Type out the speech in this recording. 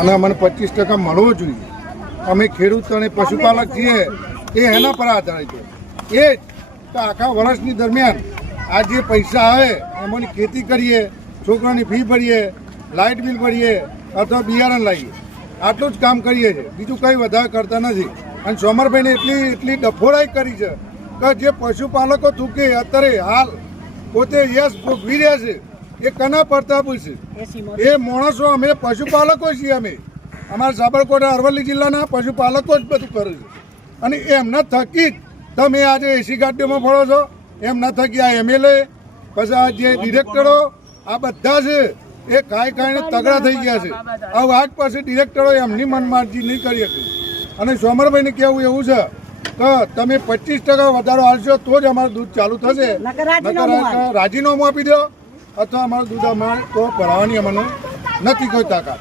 અને અમને પચીસ ટકા મળવો જોઈએ. અમે ખેડૂત અને પશુપાલક છીએ, એ એના પર આધારિત છે. એ જ આખા વર્ષની દરમિયાન આ જે પૈસા આવે, એમાંની ખેતી કરીએ, છોકરાની ફી ભરીએ, લાઇટ બિલ ભરીએ, અથવા બિયારણ લાવીએ. આટલું જ કામ કરીએ છીએ. બીજું કંઈ વધારે કરતા નથી. અને સોમરભાઈને એટલી એટલી ડફોડાઈ કરી છે કે જે પશુપાલકો થૂકે અત્યારે હાલ પોતે યશ ભોગવી રહ્યા છે. એ કના પડતા છે એ માણસો અમે પશુપાલકો છીએ અમે. અમારા સાબરકોટા અરવલ્લી જિલ્લાના પશુપાલકો જ બધું કરે છે. અને એમના થકી જ તમે આજે એસી ગાડીઓમાં ફળો છો. એમના થકી આ એમએલએ પછી આ જે ડિરેક્ટરો આ બધા છે. એ ખાઈ ખાઈને તગડા થઈ ગયા છે. હવે આજ પાસે ડિરેક્ટરો એમની મનમારજી નહીં કરી હતી. અને સોમરભાઈને કહેવું એવું છે કે તમે પચીસ ટકા વધારો આવશો તો જ અમારું દૂધ ચાલુ થશે. રાજીનામું આપી દો. અથવા અમારું દૂધ અમારે તો ભરાવાની અમને નથી કોઈ તાકાત.